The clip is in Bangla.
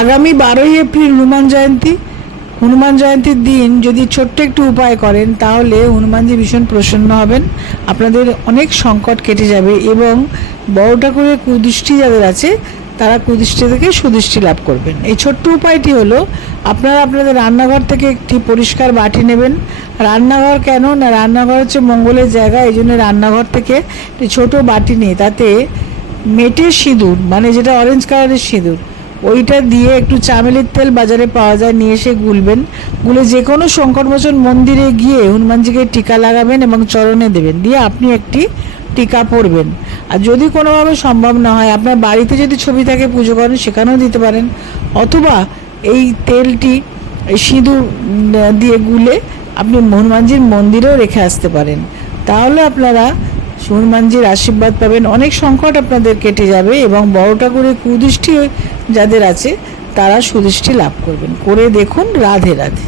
আগামী বারোই এপ্রিল হনুমান জয়ন্তী। হনুমান জয়ন্তীর দিন যদি ছোট্ট একটু উপায় করেন, তাহলে হনুমানজি ভীষণ প্রসন্ন হবেন। আপনাদের অনেক সংকট কেটে যাবে এবং বড় ঠাকুরের কুদৃষ্টি যাদের আছে, তারা কুদৃষ্টি থেকে সুদৃষ্টি লাভ করবেন। এই ছোট্ট উপায়টি হলো, আপনারা আপনাদের রান্নাঘর থেকে একটি পরিষ্কার বাটি নেবেন। রান্নাঘর কেন? না, রান্নাঘর হচ্ছে মঙ্গলের জায়গা, এই জন্য রান্নাঘর থেকে একটি ছোটো বাটি নিয়ে তাতে মেটের সিঁদুর মানে যেটা অরেঞ্জ কালারের সিঁদুর ওইটা দিয়ে একটু চামেলির তেল বাজারে পাওয়া যায়, নিয়ে এসে গুলবেন। গুলে যে কোনো সংকটমোচন মন্দিরে গিয়ে হনুমানজিকে টিকা লাগাবেন এবং চরণে দেবেন। দিয়ে আপনি একটি টিকা পরবেন। আর যদি কোনোভাবে সম্ভব না হয়, আপনার বাড়িতে যদি ছবি থাকে পুজো করেন, সেখানেও দিতে পারেন। অথবা এই তেলটি সিঁদুর দিয়ে গুলে আপনি হনুমানজির মন্দিরেও রেখে আসতে পারেন। তাহলে আপনারা হনুমানজির আশীর্বাদ পাবেন। অনেক সংকট আপনাদের কেটে যাবে এবং বড় ঠাকুরের কুদৃষ্টি যাদের আছে তারা সুদৃষ্টি লাভ করবেন। করে দেখুন রাধে রাধে।